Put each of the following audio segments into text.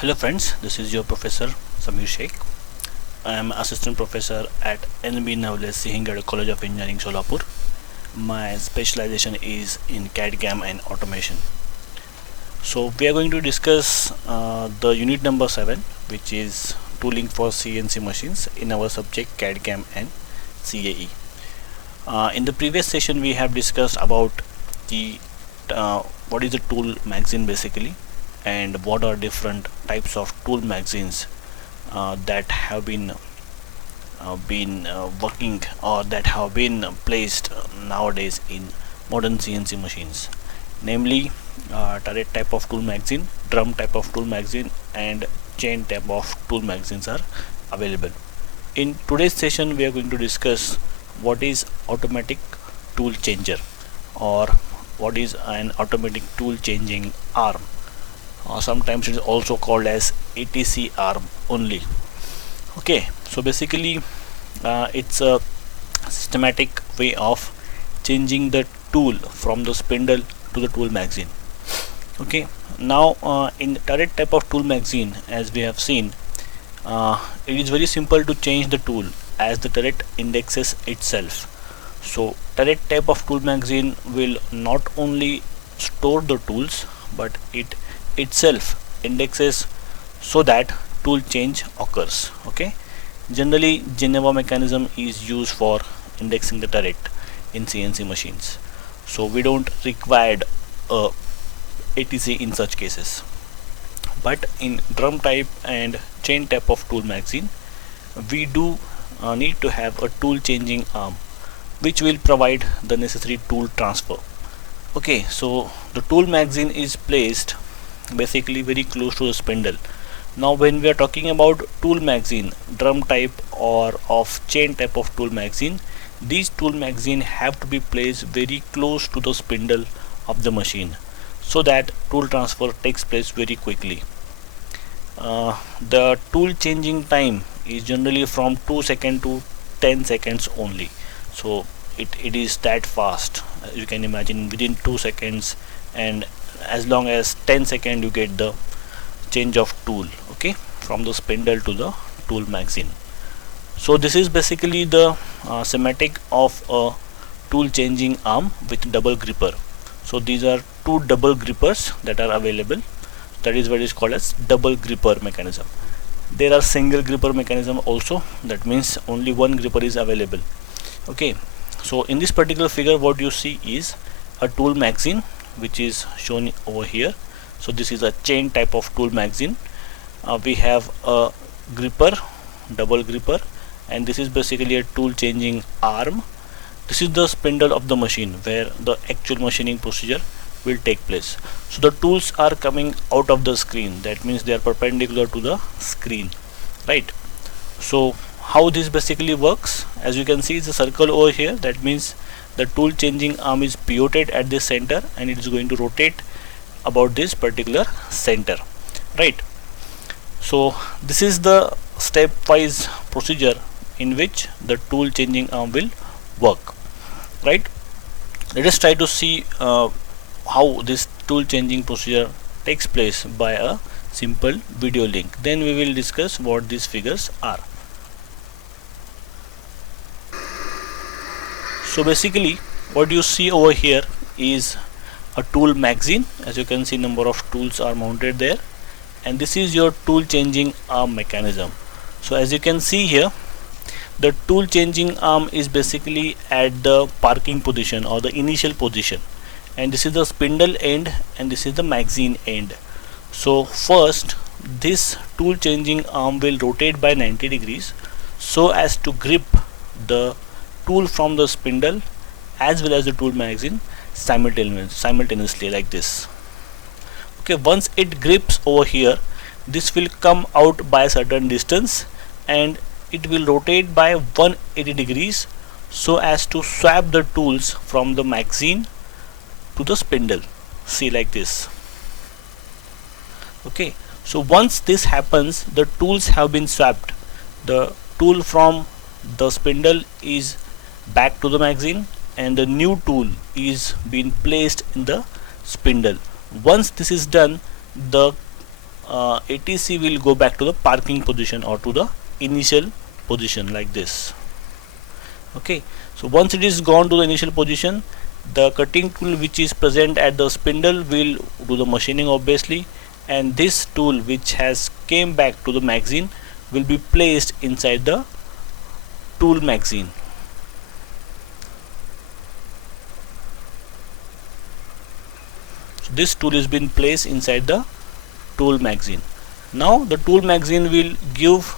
Hello friends, this is your professor Samir Sheikh. I am assistant professor at NB Navle Sihingad College of Engineering Solapur. My specialization is in CAD CAM and automation. So we are going to discuss the unit number 7, which is tooling for CNC machines in our subject CAD CAM and CAE. In the previous session we have discussed about the what is the tool magazine basically, and what are different types of tool magazines that have been working or that have been placed nowadays in modern CNC machines, namely turret type of tool magazine, drum type of tool magazine, and chain type of tool magazines are available. In today's session we are going to discuss what is automatic tool changer, or what is an automatic tool changing arm. Sometimes it is also called as ATC arm only. Okay, so basically it's a systematic way of changing the tool from the spindle to the tool magazine. Okay, now in turret type of tool magazine, as we have seen, it is very simple to change the tool as the turret indexes itself. So turret type of tool magazine will not only store the tools, but it itself indexes so that tool change occurs. Okay, generally Geneva mechanism is used for indexing the turret in CNC machines, so we don't require a ATC in such cases. But in drum type and chain type of tool magazine, we do need to have a tool changing arm which will provide the necessary tool transfer. Okay, so the tool magazine is placed basically very close to the spindle. Now when we are talking about tool magazine, drum type or of chain type of tool magazine, these tool magazine have to be placed very close to the spindle of the machine so that tool transfer takes place very quickly. The tool changing time is generally from 2 seconds to 10 seconds only, so it is that fast. You can imagine within 2 seconds, and as long as 10 seconds you get the change of tool, okay, from the spindle to the tool magazine. So this is basically the schematic of a tool changing arm with double gripper. So these are two double grippers that are available. That is what is called as double gripper mechanism. There are single gripper mechanism also, that means only one gripper is available. Okay, so in this particular figure what you see is a tool magazine which is shown over here. So this is a chain type of tool magazine. We have a gripper, double gripper, and this is basically a tool changing arm. This is the spindle of the machine where the actual machining procedure will take place. So the tools are coming out of the screen, that means they are perpendicular to the screen, right? So how this basically works, as you can see, it's a circle over here. That means the tool changing arm is pivoted at this center and it is going to rotate about this particular center, right? So this is the stepwise procedure in which the tool changing arm will work, right? Let us try to see how this tool changing procedure takes place by a simple video link. Then we will discuss what these figures are. So basically what you see over here is a tool magazine. As you can see, number of tools are mounted there, and this is your tool changing arm mechanism. So as you can see here, the tool changing arm is basically at the parking position or the initial position, and this is the spindle end and this is the magazine end. So first this tool changing arm will rotate by 90 degrees so as to grip the tool from the spindle as well as the tool magazine simultaneously like this. Okay, once it grips over here, this will come out by a certain distance and it will rotate by 180 degrees so as to swap the tools from the magazine to the spindle. See, like this. Okay, so once this happens, the tools have been swapped. The tool from the spindle is back to the magazine and the new tool is being placed in the spindle. Once this is done, the ATC will go back to the parking position or to the initial position like this. Okay, so once it is gone to the initial position, the cutting tool which is present at the spindle will do the machining obviously, and this tool which has came back to the magazine will be placed inside the tool magazine. So this tool is been placed inside the tool magazine. Now the tool magazine will give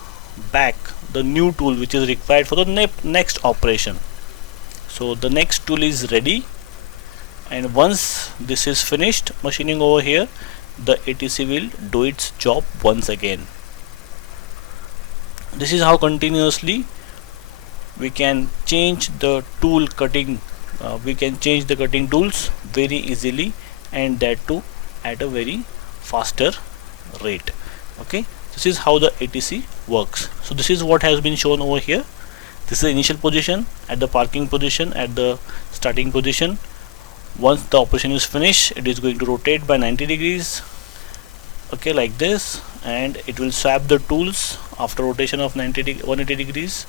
back the new tool which is required for the next operation. So the next tool is ready, and once this is finished machining over here, the ATC will do its job once again. This is how continuously we can change the tool cutting, we can change the cutting tools very easily, and that too at a very faster rate. Okay, this is how the ATC works. So this is what has been shown over here. This is the initial position, at the parking position, at the starting position. Once the operation is finished, it is going to rotate by 90 degrees, okay, like this, and it will swap the tools after rotation of 180 degrees,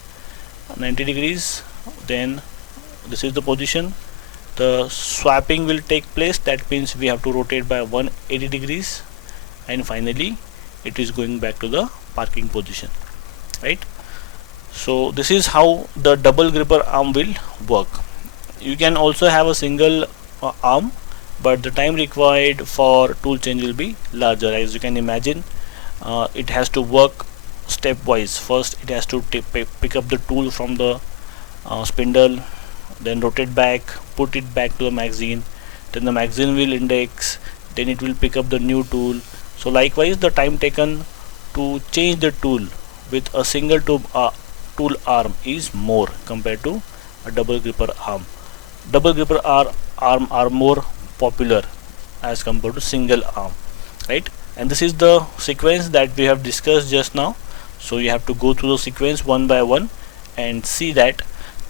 90 degrees. Then this is the position, the swapping will take place, that means we have to rotate by 180 degrees, and finally it is going back to the parking position, right? So this is how the double gripper arm will work. You can also have a single arm, but the time required for tool change will be larger. As you can imagine, it has to work stepwise. First it has to pick up the tool from the spindle, then rotate back, put it back to the magazine, then the magazine will index, then it will pick up the new tool. So likewise, the time taken to change the tool with a single tool arm is more compared to a double gripper arm. Double gripper arm are more popular as compared to single arm, right? And this is the sequence that we have discussed just now. So you have to go through the sequence one by one and see that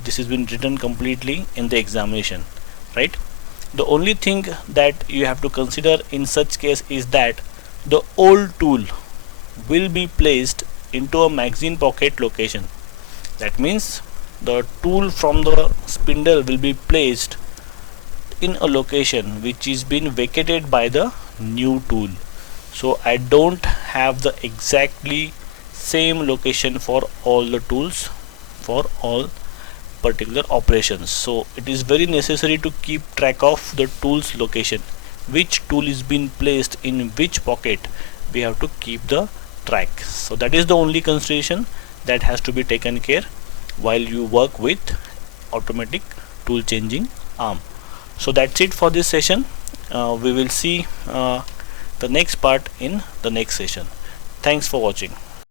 this has been written completely in the examination, right? The only thing that you have to consider in such case is that the old tool will be placed into a magazine pocket location. That means the tool from the spindle will be placed in a location which is been vacated by the new tool. So I don't have the exactly same location for all the tools for all particular operations. So it is very necessary to keep track of the tool's location, which tool is being placed in which pocket. We have to keep the track. So that is the only consideration that has to be taken care while you work with automatic tool changing arm. So that's it for this session. We will see the next part in the next session. Thanks for watching.